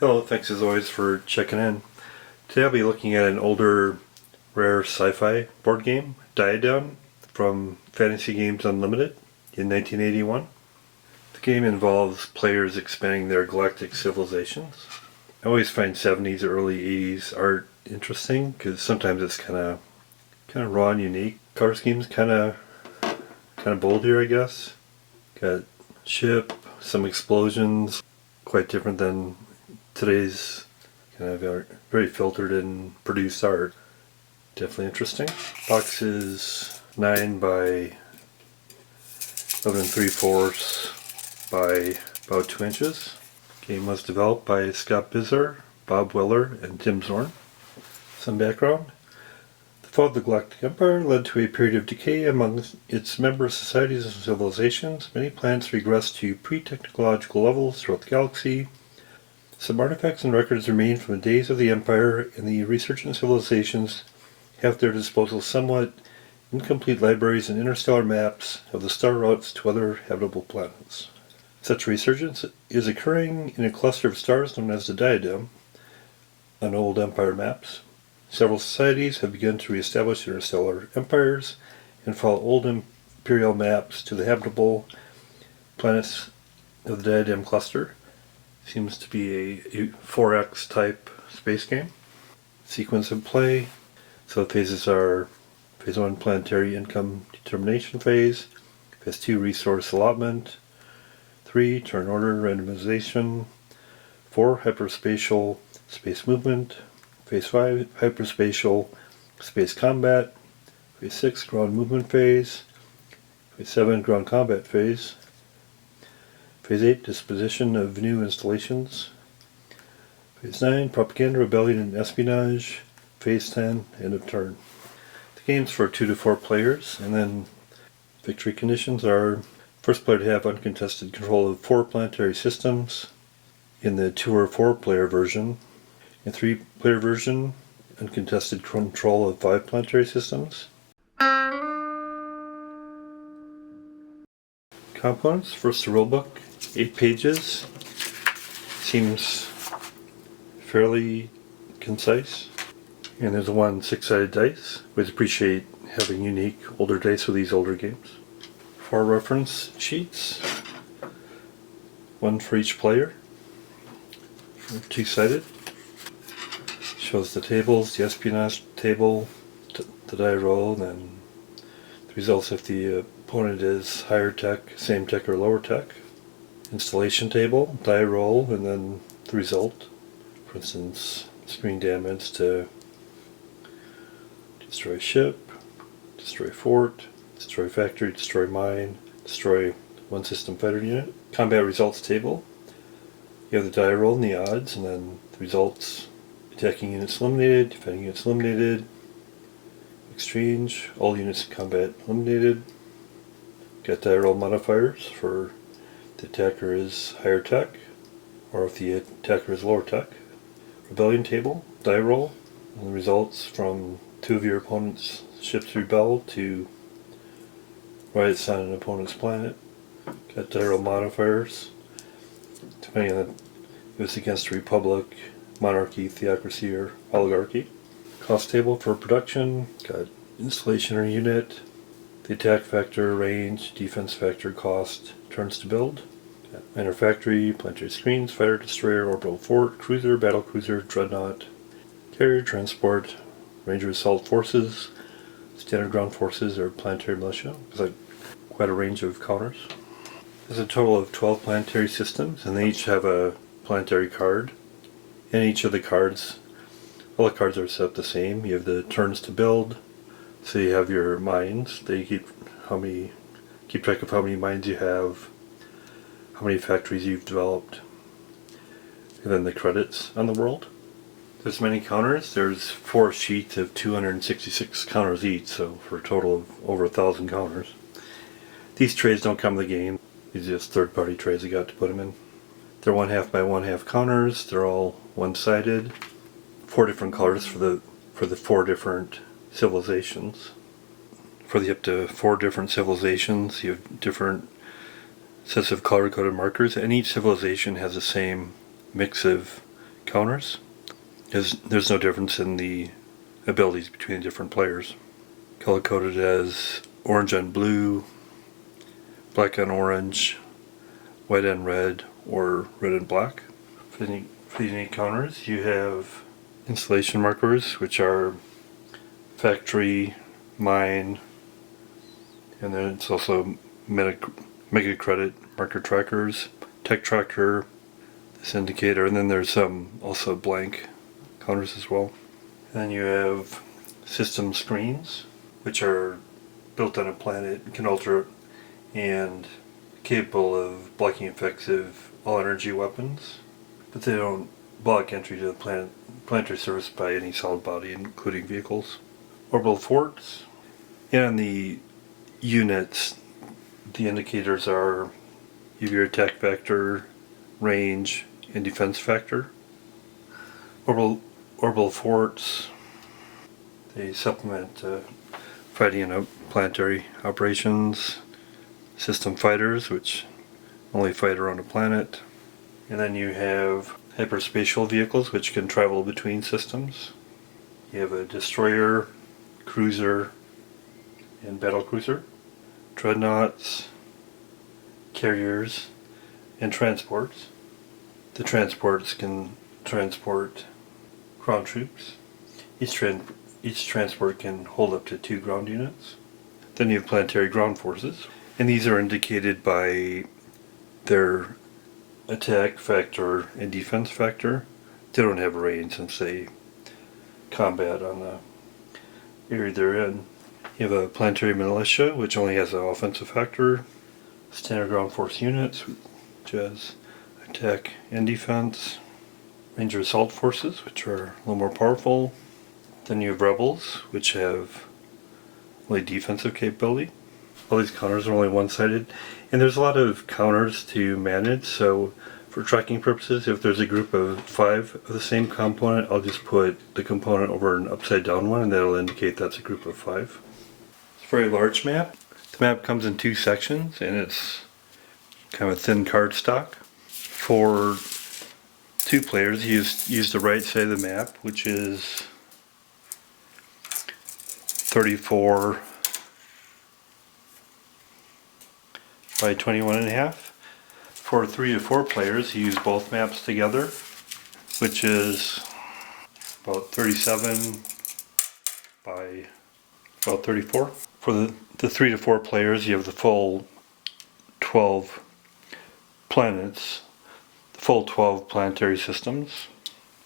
Hello, thanks as always for checking in. Today I'll be looking at an older, rare sci-fi board game, Diadem, from Fantasy Games Unlimited in 1981. The game involves players expanding their galactic civilizations. I always find 70s or early 80s art interesting because sometimes it's kind of raw and unique. Color scheme's kind of bold here, I guess. Got ship, some explosions, quite different than today's kind of very filtered and produced art. Definitely interesting. Box is 9 by 11 3/4 by about 2 inches. Game was developed by Scott Bizzar, Bob Weller, and Tim Zorn. Some background. The fall of the Galactic Empire led to a period of decay among its member societies and civilizations. Many planets regressed to pre-technological levels throughout the galaxy. Some artifacts and records remain from the days of the Empire, and the resurgent civilizations have at their disposal somewhat incomplete libraries and interstellar maps of the star routes to other habitable planets. Such resurgence is occurring in a cluster of stars known as the Diadem on old Empire maps. Several societies have begun to reestablish interstellar empires and follow old imperial maps to the habitable planets of the Diadem cluster. Seems to be a 4X type space game. Sequence of play. So the phases are Phase 1 planetary income determination phase, Phase 2 resource allotment, 3 turn order randomization, 4 hyperspatial space movement, Phase 5 hyperspatial space combat, Phase 6 ground movement phase, Phase 7 ground combat phase, Phase 8 disposition of new installations, Phase 9 propaganda, rebellion, and espionage, Phase 10 end of turn. The game's for 2 to 4 players, and then victory conditions are first player to have uncontested control of 4 planetary systems in the 2 or 4 player version. In 3 player version, uncontested control of 5 planetary systems. Components, first the rulebook, 8 pages. Seems fairly concise. And there's one 6-sided dice. Always appreciate having unique older dice for these older games. 4 reference sheets, 1 for each player, 2-sided. Shows the tables, the espionage table, the die roll, and then the results if the opponent is higher tech, same tech, or lower tech. Installation table, die roll, and then the result. For instance, screen damage to destroy ship, destroy fort, destroy factory, destroy mine, destroy 1 system fighter unit. Combat results table. You have the die roll and the odds, and then the results. Attacking units eliminated, defending units eliminated, exchange, all units in combat eliminated. Got die roll modifiers for the attacker is higher tech, or if the attacker is lower tech. Rebellion table, die roll, and the results from 2 of your opponent's ships rebel to riots on an opponent's planet. Got die roll modifiers, depending on if it's against a republic, monarchy, theocracy, or oligarchy. Cost table for production, got installation or unit, the attack factor, range, defense factor, cost, turns to build. Got minor factory, planetary screens, fighter, destroyer, orbital fort, cruiser, battlecruiser, dreadnought, carrier, transport, ranger assault forces, standard ground forces, or planetary militia. It's like quite a range of counters. There's a total of 12 planetary systems, and they each have a planetary card. And each of the cards, all the cards are set up the same. You have the turns to build, so you have your mines. They keep track of how many mines you have, how many factories you've developed, and then the credits on the world. There's many counters. There's 4 sheets of 266 counters each, so for a total of over 1,000 counters. These trays don't come with the game. These are just third-party trays I got to put them in. They're 1/2 by 1/2 counters. They're all one-sided. 4 different colors for the 4 different civilizations. For the up to 4 different civilizations, you have different sets of color-coded markers, and each civilization has the same mix of counters. There's no difference in the abilities between the different players. Color coded as orange on blue, black on orange, white on red, or red and black. For the unique counters, you have installation markers, which are factory, mine, and then it's also mega credit marker trackers, tech tracker, this indicator, and then there's some also blank counters as well. And then you have system screens, which are built on a planet, can alter and capable of blocking effective all-energy weapons, but they don't block entry to the planetary surface by any solid body, including vehicles. Orbital forts. And on the units, the indicators are your attack factor, range, and defense factor. Orbital forts, they supplement fighting in planetary operations. System fighters, which only fight around a planet. And then you have hyperspatial vehicles, which can travel between systems. You have a destroyer, cruiser, and battlecruiser. Dreadnoughts, carriers, and transports. The transports can transport ground troops. Each transport can hold up to 2 ground units. Then you have planetary ground forces, and these are indicated by their attack factor and defense factor. They don't have a range since they combat on the area they're in. You have a planetary militia, which only has an offensive factor. Standard ground force units, which has attack and defense. Ranger assault forces, which are a little more powerful. Then you have rebels, which have only defensive capability. All these counters are only one-sided, and there's a lot of counters to manage, so for tracking purposes, if there's a group of 5 of the same component, I'll just put the component over an upside down one, and that'll indicate that's a group of 5. It's a very large map. The map comes in 2 sections, and it's kind of a thin cardstock. For 2 players, you use the right side of the map, which is 34 by 21.5. For 3 to 4 players, you use both maps together, which is about 37 by about 34. For the 3 to 4 players, you have the full 12 planets, the full 12 planetary systems.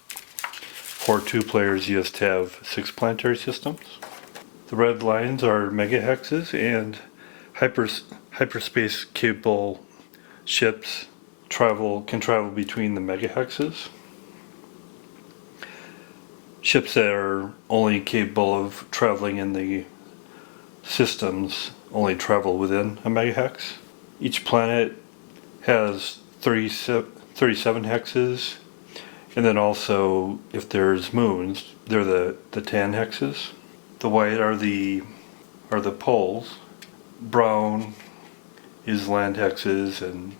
For 2 players, you just have 6 planetary systems. The red lines are megahexes, and hyperspace capable ships can travel between the megahexes. Ships that are only capable of traveling in the systems only travel within a megahex. Each planet has 37 hexes, and then also if there's moons, they're the 10 hexes. The white are the poles. Brown is land hexes, and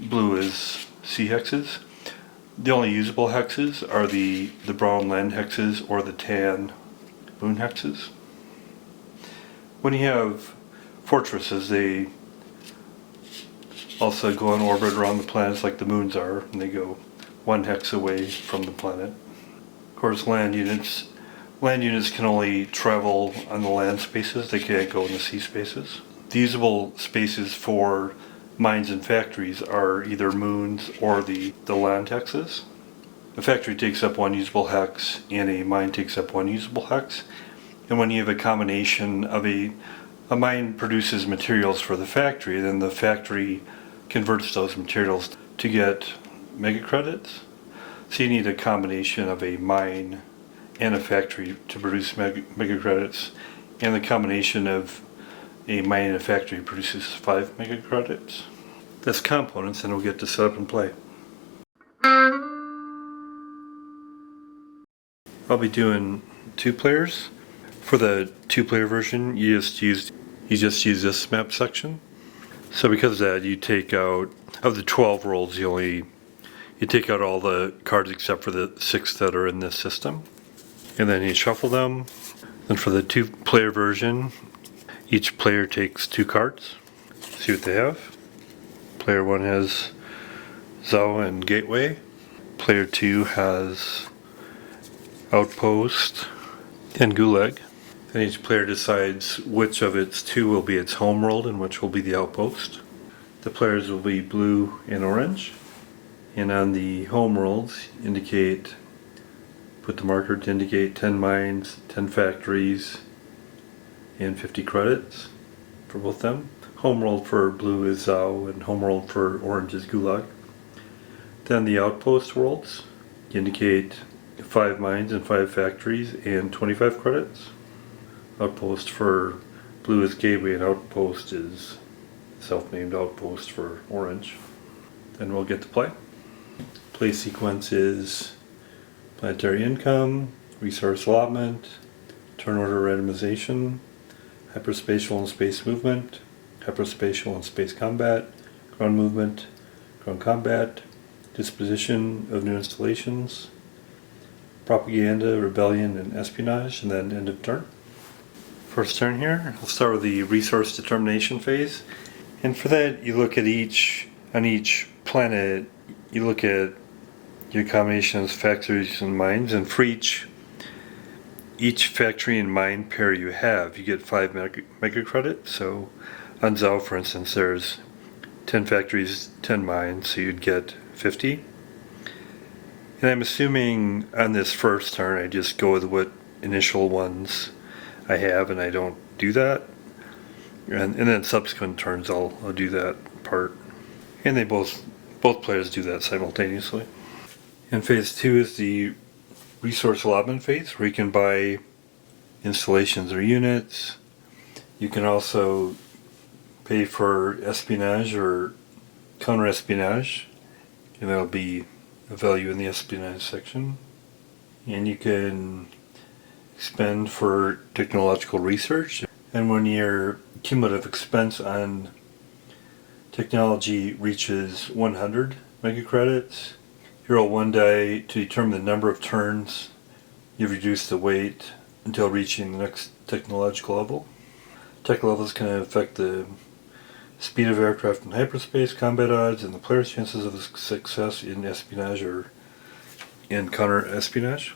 blue is sea hexes. The only usable hexes are the brown land hexes or the tan moon hexes. When you have fortresses, they also go in orbit around the planets like the moons are, and they go 1 hex away from the planet. Of course, land units can only travel on the land spaces, they can't go in the sea spaces. The usable spaces for mines and factories are either moons or the land hexes. A factory takes up 1 usable hex, and a mine takes up 1 usable hex. And when you have a combination of a mine produces materials for the factory, then the factory converts those materials to get mega credits. So you need a combination of a mine and a factory to produce mega credits, and the combination of a mine and a factory produces 5 mega credits. That's components, and we'll get to set up and play. I'll be doing 2 players. For the 2-player version, you just use this map section. So because of that, you take out, of the 12 rolls, you You take out all the cards except for the 6 that are in this system, and then you shuffle them. Then for the 2-player version, each player takes 2 cards. See what they have. Player 1 has Zhao and Gateway. Player 2 has Outpost and Gulag. Then each player decides which of its 2 will be its homeworld and which will be the outpost. The players will be blue and orange. And on the homeworlds, put the marker to indicate 10 mines, 10 factories, and 50 credits for both them. Homeworld for blue is Zhao, and homeworld for orange is Gulag. Then the outpost worlds indicate 5 mines and 5 factories and 25 credits. Outpost for blue is Gateway, and outpost is self-named outpost for orange. Then we'll get to play. Play sequence is planetary income, resource allotment, turn order randomization, hyperspatial and space movement, hyperspatial and space combat, ground movement, ground combat, disposition of new installations, propaganda, rebellion, and espionage, and then end of turn. First turn here, I'll start with the resource determination phase. And for that, you look at on each planet, you look at your combination of factories and mines, and for each factory and mine pair you have, you get 5 mega credits. So on Zhao, for instance, there's 10 factories, 10 mines, so you'd get 50. And I'm assuming on this first turn, I just go with what initial ones I have, and I don't do that. And then subsequent turns, I'll do that part. And they both players do that simultaneously. And phase 2 is the resource allotment phase, where you can buy installations or units. You can also pay for espionage or counter-espionage, and that'll be a value in the espionage section. And you can expend for technological research. And when your cumulative expense on technology reaches 100 mega credits, you roll 1 die to determine the number of turns you've reduced the weight until reaching the next technological level. Tech levels can affect the speed of aircraft in hyperspace, combat odds, and the player's chances of success in espionage or in counter-espionage.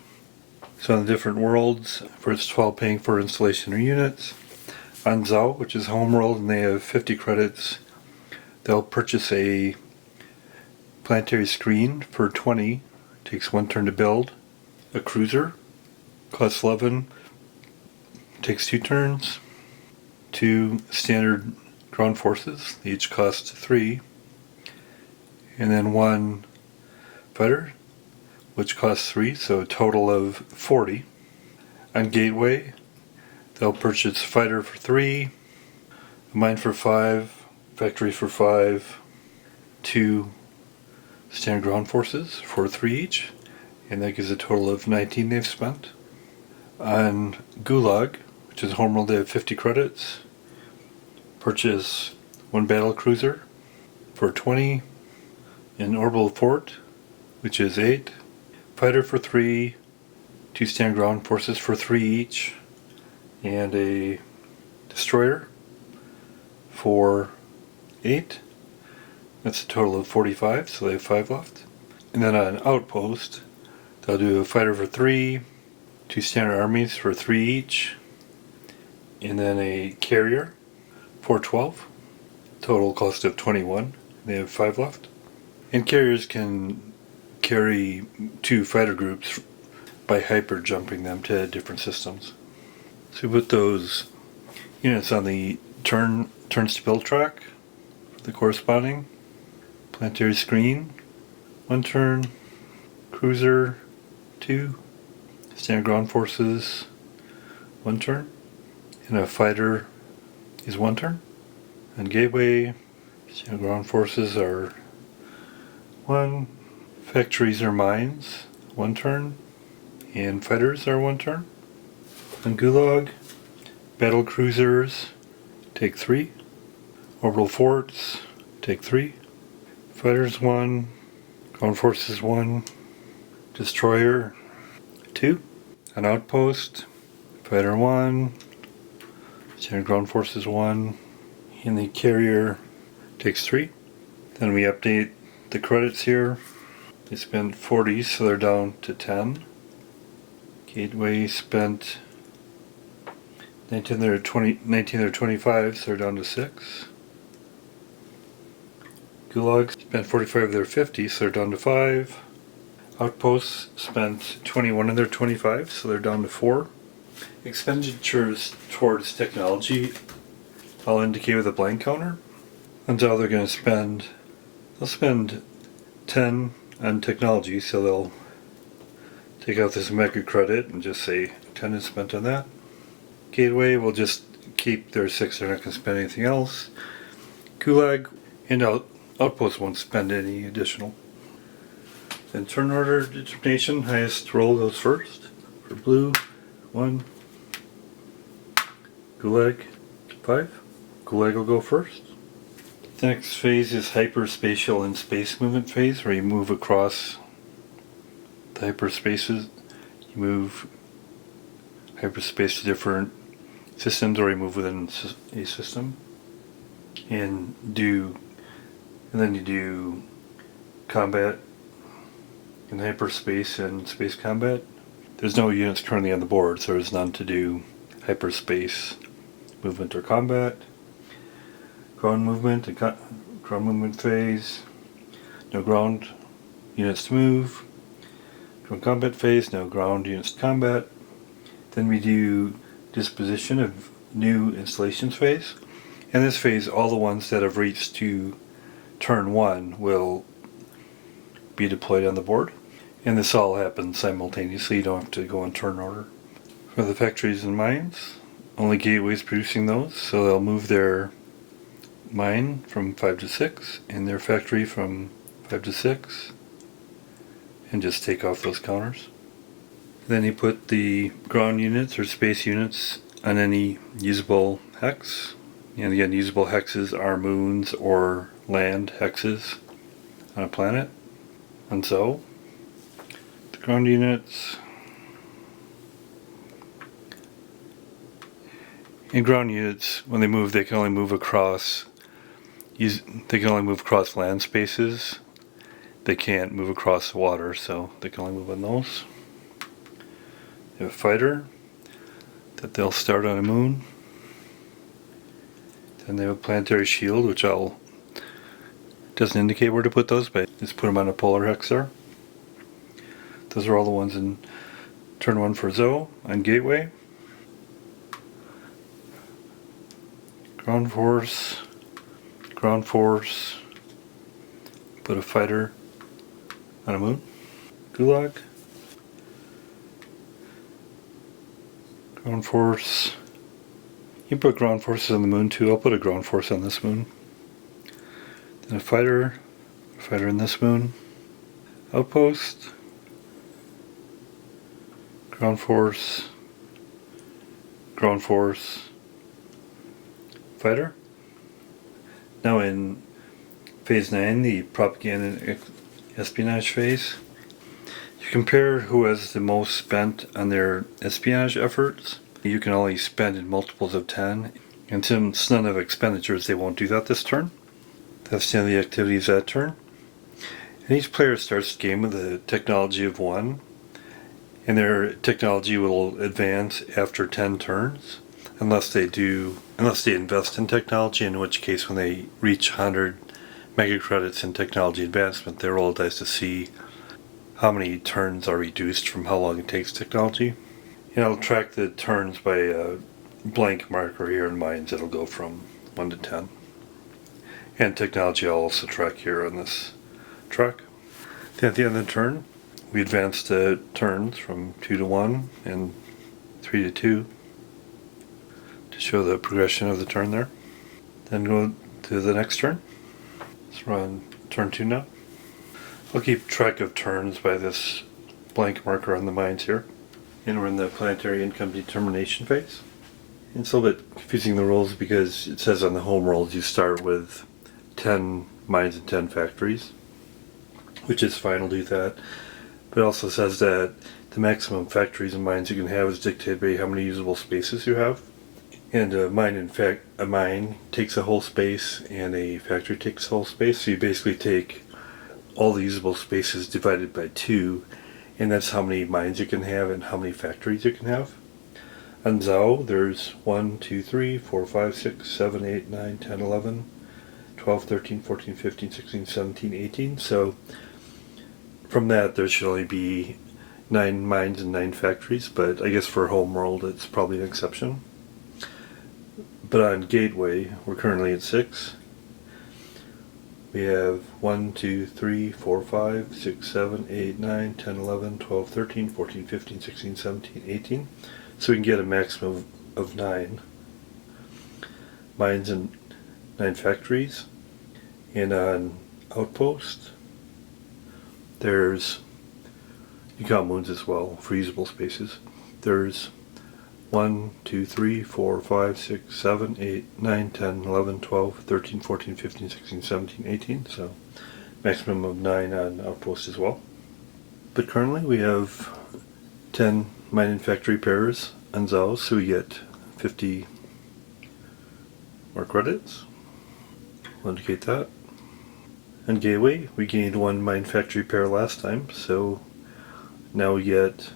So on the different worlds, first of all, paying for installation or units. On Zhao, which is homeworld, and they have 50 credits, they'll purchase a planetary screen for 20, takes 1 turn to build. A cruiser, costs 11, takes 2 turns. 2 standard ground forces, they each cost 3. And then 1 fighter, which costs 3, so a total of 40. On Gateway, they'll purchase a fighter for 3, a mine for 5, factory for 5, 2 standard ground forces for 3 each, and that gives a total of 19 they've spent. On Gulag, which is homeworld, they have 50 credits. Purchase 1 battle cruiser for 20, an orbital fort, which is 8, fighter for 3, 2 standard ground forces for 3 each, and a destroyer for 8. That's a total of 45, so they have 5 left. And then on Outpost, they'll do a fighter for 3, 2 standard armies for 3 each, and then a carrier for 12. Total cost of 21. They have 5 left. And carriers can carry 2 fighter groups by hyper jumping them to different systems. So we put those units on the turns to build track for the corresponding. Planetary screen, 1 turn. Cruiser, 2. Standard ground forces, 1 turn. And a fighter is 1 turn. And Gateway, standard ground forces are 1. Factories or mines, 1 turn. And fighters are 1 turn. And Gulag, battle cruisers take 3. Orbital forts take 3. Fighters 1. Ground Forces 1, Destroyer 2, an Outpost, Fighter 1, Standard Ground Forces 1, and the Carrier takes 3. Then we update the credits here. They spent 40, so they're down to 10. Gateway spent 19, they're 25, so they're down to 6. Gulag spent 45 of their 50, so they're down to 5. Outposts spent 21 of their 25, so they're down to 4. Expenditures towards technology I'll indicate with a blank counter. And so they're going to they'll spend 10 on technology, so they'll take out this mega credit and just say 10 is spent on that. Gateway will just keep their 6, they're not going to spend anything else. Gulag and Outpost won't spend any additional. Then turn order determination, highest roll goes first. For blue, 1. Gulag, 5. Gulag will go first. The next phase is hyperspatial and space movement phase, where you move across the hyperspaces. You move hyperspace to different systems, or you move within a system. And then you do combat in hyperspace and space combat. There's no units currently on the board, so there's none to do hyperspace movement or combat. Ground movement and ground movement phase. No ground units to move. Ground combat phase, no ground units to combat. Then we do disposition of new installations phase. In this phase, all the ones that have reached to turn 1 will be deployed on the board. And this all happens simultaneously, you don't have to go in turn order. For the factories and mines, only Gateway's producing those, so they'll move their mine from 5 to 6 and their factory from 5 to 6 and just take off those counters. Then you put the ground units or space units on any usable hex. And again, usable hexes are moons or land hexes on a planet. And so, the ground units when they move, they can only move across land spaces. They can't move across water, so they can only move on those. They have a fighter that they'll start on a moon. Then they have a planetary shield, which doesn't indicate where to put those, but just put them on a polar hex there. Those are all the ones in turn 1 for Zoe on Gateway. Ground force, put a fighter on a moon. Gulag, ground force. You put ground forces on the moon too. I'll put a ground force on this moon. Then a fighter in this moon. Outpost, ground force, fighter. Now in phase 9, the propaganda and espionage phase, you compare who has the most spent on their espionage efforts. You can only spend in multiples of 10, and since none have expenditures, they won't do that this turn. That's the end of the activities that turn. And each player starts the game with a technology of 1, and their technology will advance after 10 turns, unless they invest in technology, in which case when they reach 100 mega credits in technology advancement, they roll a dice to see how many turns are reduced from how long it takes technology. And I'll track the turns by a blank marker here in mines. It'll go from 1 to 10. And technology I'll also track here on this track. Then at the end of the turn, we advance the turns from 2 to 1 and 3 to 2 to show the progression of the turn there. Then go to the next turn. Let's run turn 2 now. I'll keep track of turns by this blank marker on the mines here. And we're in the planetary income determination phase. And it's a little bit confusing, the rolls, because it says on the home rolls you start with 10 mines and 10 factories. which is fine, will do that. But it also says that the maximum factories and mines you can have is dictated by how many usable spaces you have. And a mine takes a whole space, and a factory takes a whole space. So you basically take all the usable spaces divided by 2, and that's how many mines you can have and how many factories you can have. On Zao, there's 1, 2, 3, 4, 5, 6, 7, 8, 9, 10, 11, 12, 13, 14, 15, 16, 17, 18. So from that, there should only be 9 mines and 9 factories, but I guess for Homeworld, it's probably an exception. But on Gateway, we're currently at 6. We have 1, 2, 3, 4, 5, 6, 7, 8, 9, 10, 11, 12, 13, 14, 15, 16, 17, 18. So we can get a maximum of 9 mines and 9 factories. And on Outpost, there's, you count moons as well for usable spaces. There's 1, 2, 3, 4, 5, 6, 7, 8, 9, 10, 11, 12, 13, 14, 15, 16, 17, 18. So maximum of 9 on Outpost as well. But currently we have 10 mine and factory pairs on Zao, so we get 50 more credits. We'll indicate that. On Gateway, we gained 1 mine factory pair last time, so now we get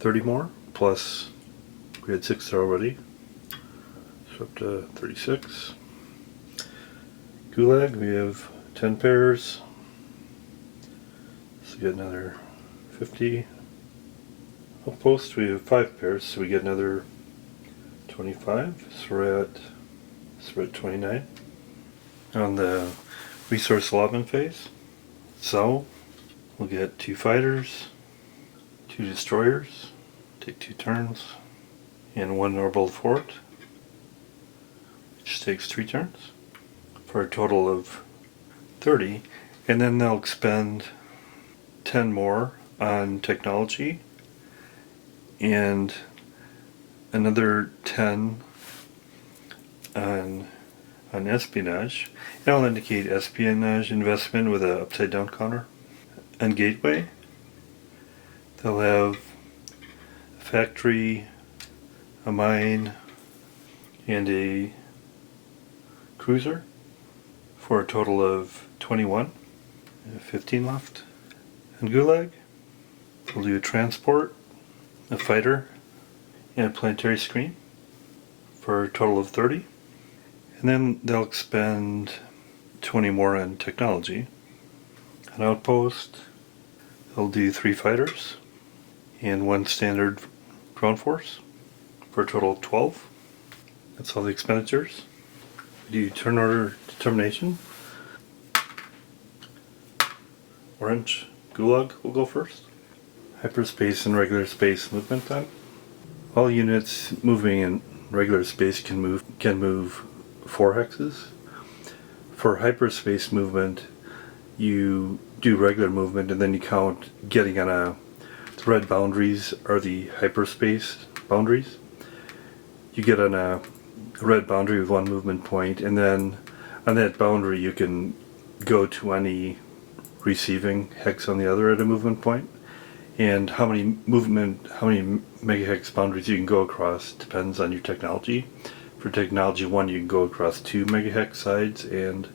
30 more, plus we had 6 there already, so up to 36. Gulag, we have 10 pairs, so we get another 50. Outpost, we have 5 pairs, so we get another 25, so we're at 29. On the resource allotment phase, so we'll get 2 fighters, 2 destroyers, take 2 turns, and 1 orbital fort, which takes 3 turns, for a total of 30, and then they'll expend 10 more on technology, and another 10 on espionage. And I'll indicate espionage investment with an upside down counter. On Gateway, they'll have a factory, a mine, and a cruiser for a total of 21. 15 left. On Gulag, they'll do a transport, a fighter, and a planetary screen for a total of 30. And then they'll expend 20 more on technology. An Outpost, they'll do 3 fighters and 1 standard ground force for a total of 12. That's all the expenditures. We do turn order determination. Orange, Gulag will go first. Hyperspace and regular space movement time. All units moving in regular space can move 4 hexes. For hyperspace movement, you do regular movement and then you count getting on the red boundaries are the hyperspace boundaries. You get on a red boundary with 1 movement point, and then on that boundary you can go to any receiving hex on the other at a movement point. And how many megahex boundaries you can go across depends on your technology. For technology 1, you can go across 2 megahex sides, and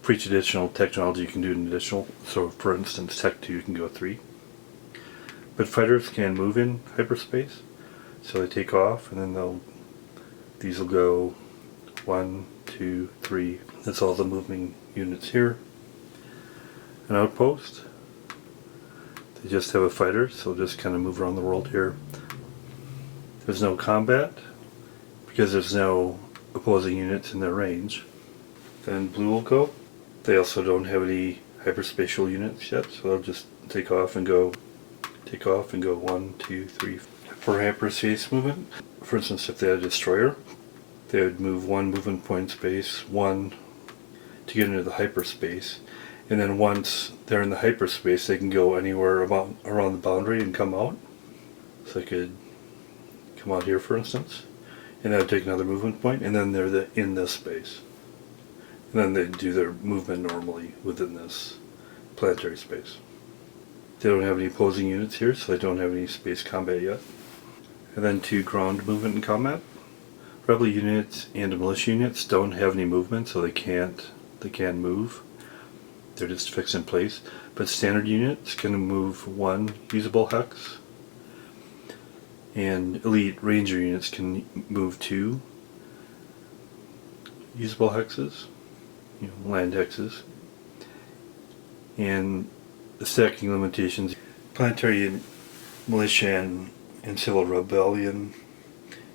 for each additional technology you can do an additional. So for instance, Tech 2 you can go 3. But fighters can move in hyperspace, so they take off, and then these will go 1, 2, 3. That's all the moving units here. An Outpost, they just have a fighter, so just kind of move around the world here. There's no combat because there's no opposing units in their range. Then Blue will go. They also don't have any hyperspatial units yet, so they'll just take off and go 1, 2, 3. For hyperspace movement, for instance, if they had a destroyer, they would move 1 movement point space, 1 to get into the hyperspace, and then once they're in the hyperspace, they can go anywhere around the boundary and come out. So they could come out here, for instance, and that would take another movement point, and then they're in this space. And then they do their movement normally within this planetary space. They don't have any opposing units here, so they don't have any space combat yet. And then to ground movement and combat. Rebel units and militia units don't have any movement, so they can't move. They're just fixed in place. But standard units can move 1 usable hex. And elite ranger units can move 2 usable hexes, land hexes. And the stacking limitations. Planetary militia and civil rebellion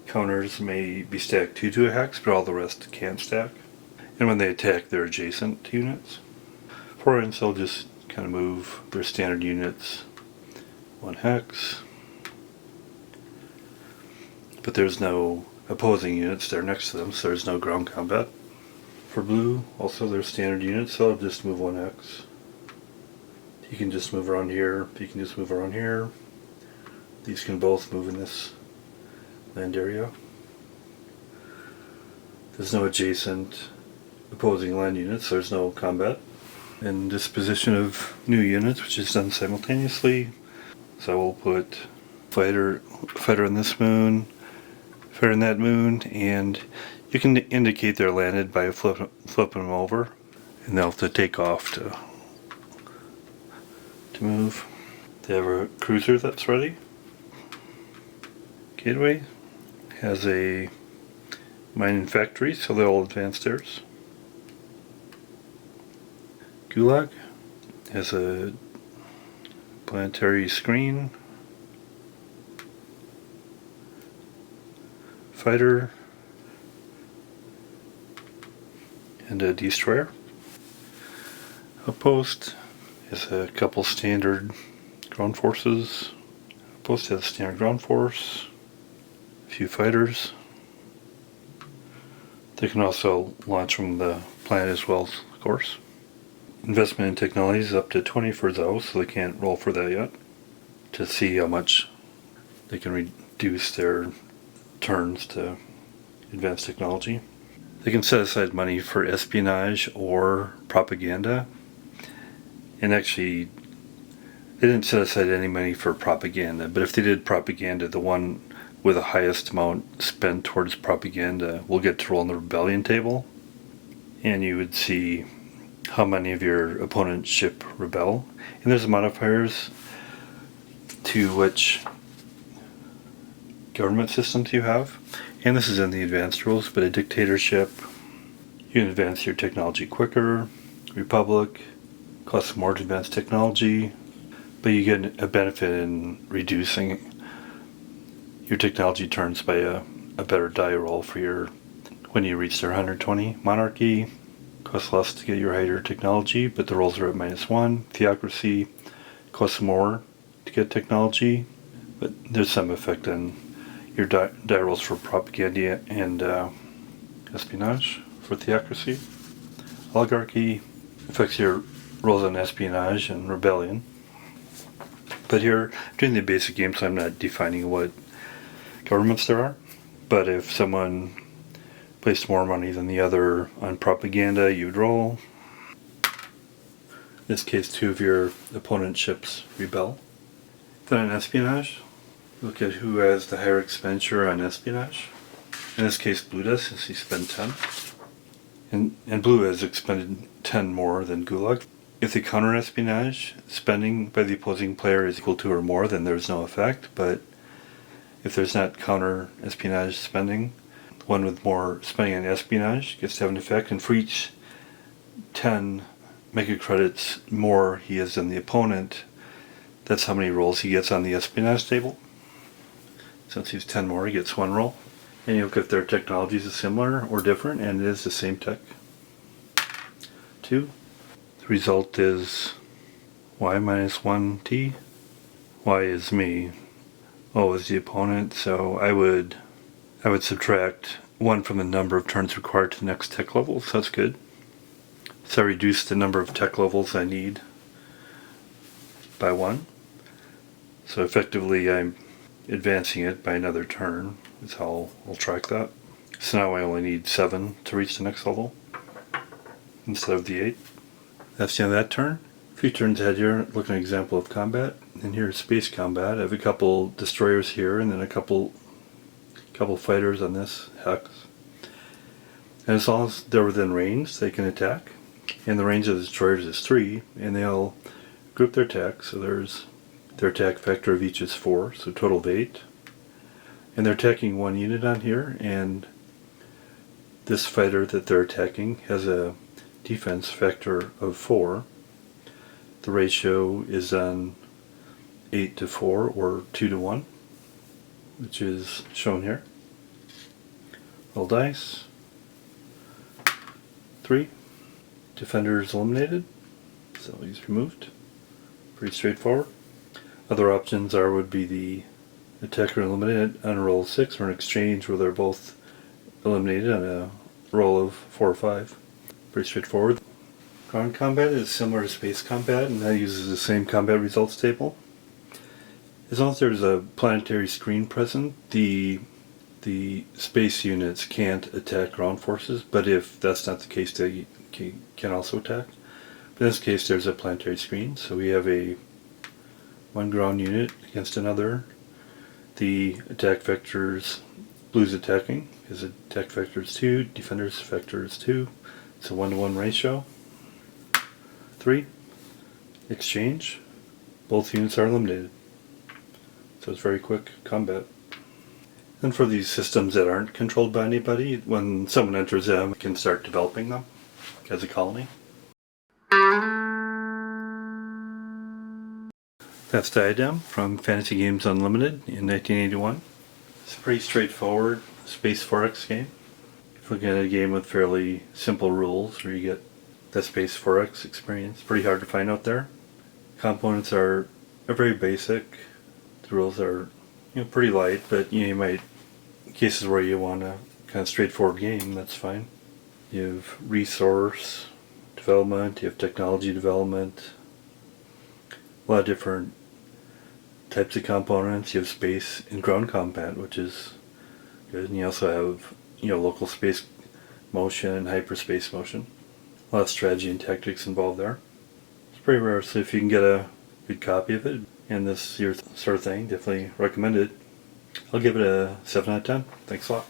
counters may be stacked 2 to a hex, but all the rest can't stack. And when they attack, they're adjacent units. Foreigners, they'll just kind of move their standard units 1 hex. But there's no opposing units there next to them, so there's no ground combat. For blue, also their standard units, so they'll just move 1 hex. You can just move around here, you can just move around here. These can both move in this land area. There's no adjacent opposing land units, so there's no combat. And disposition of new units, which is done simultaneously. So we'll put fighter on this moon, fighter on that moon, and you can indicate they're landed by flipping them over, and they'll have to take off to move. They have a cruiser that's ready. Gateway has a mining factory, so they'll advance theirs. Gulag has a planetary screen. Fighter and a destroyer. Outpost has a couple standard ground forces. Outpost has a standard ground force, a few fighters. They can also launch from the planet as well, of course. Investment in technology is up to 20 for those, so they can't roll for that yet. To see how much they can reduce their turns to advanced technology. They can set aside money for espionage or propaganda. And actually, they didn't set aside any money for propaganda, but if they did propaganda, the one with the highest amount spent towards propaganda will get to roll on the rebellion table. And you would see how many of your opponent's ship rebel. And there's modifiers to which government systems you have. And this is in the advanced rules, but a dictatorship, you can advance your technology quicker. Republic costs more to advance technology, but you get a benefit in reducing your technology turns by a better die roll for your when you reach their 120. Monarchy costs less to get your higher technology, but the rolls are at -1. Theocracy costs more to get technology, but there's some effect on your die rolls for propaganda and espionage for theocracy. Oligarchy affects your rolls on espionage and rebellion. But here, doing the basic game, so I'm not defining what governments there are. But if someone placed more money than the other on propaganda, you'd roll. In this case, 2 of your opponent's ships rebel. Then on espionage, look at who has the higher expenditure on espionage. In this case, blue does, since he spent 10. And blue has expended 10 more than Gulag. If the counter espionage spending by the opposing player is equal to or more, then there's no effect. But if there's not counter espionage spending, the one with more spending on espionage gets to have an effect. And for each 10 mega credits more he has than the opponent, that's how many rolls he gets on the espionage table. Since he's 10 more, he gets 1 roll. And you look if their technologies are similar or different, and it is the same tech. 2. The result is y minus 1t. Y is me. O is the opponent, so I would subtract 1 from the number of turns required to the next tech level, so that's good. So I reduce the number of tech levels I need by 1. So effectively I'm advancing it by another turn, is how I'll track that. So now I only need 7 to reach the next level. instead of the 8. That's the end of that turn. A few turns ahead here, look at an example of combat. And here's space combat. I have a couple destroyers here and then a couple fighters on this hex. And as long as they're within range, they can attack. And the range of the destroyers is 3, and they all group their attack. So their attack factor of each is 4, so total of 8. And they're attacking 1 unit on here, and this fighter that they're attacking has a defense factor of 4. The ratio is on 8 to 4 or 2 to 1, which is shown here. Roll dice. 3. Defender is eliminated, so he's removed. Pretty straightforward. Other options would be the attacker eliminated on a roll of 6, or an exchange where they're both eliminated on a roll of 4 or 5. Pretty straightforward. Ground combat is similar to space combat, and that uses the same combat results table. As long as there's a planetary screen present, the space units can't attack ground forces, but if that's not the case, they can also attack. But in this case, there's a planetary screen, so we have one ground unit against another. The attack vectors, blue's attacking, his attack vector is 2, defender's vector is 2. It's a 1-to-1 ratio. 3. Exchange. Both units are eliminated. So it's very quick combat. And for these systems that aren't controlled by anybody, when someone enters them, you can start developing them as a colony. That's Diadem from Fantasy Games Unlimited in 1981. It's a pretty straightforward Space 4X game. If you're looking at a game with fairly simple rules where you get the Space 4X experience, pretty hard to find out there. Components are very basic. The rules are pretty light, but you might, in cases where you want a kind of straightforward game, that's fine. You have resource development, you have technology development, a lot of different types of components. You have space and ground combat, which is good, and you also have local space motion and hyperspace motion. A lot of strategy and tactics involved there. It's pretty rare, so if you can get a good copy of it and this your sort of thing, definitely recommend it. I'll give it a 7 out of 10. Thanks a lot.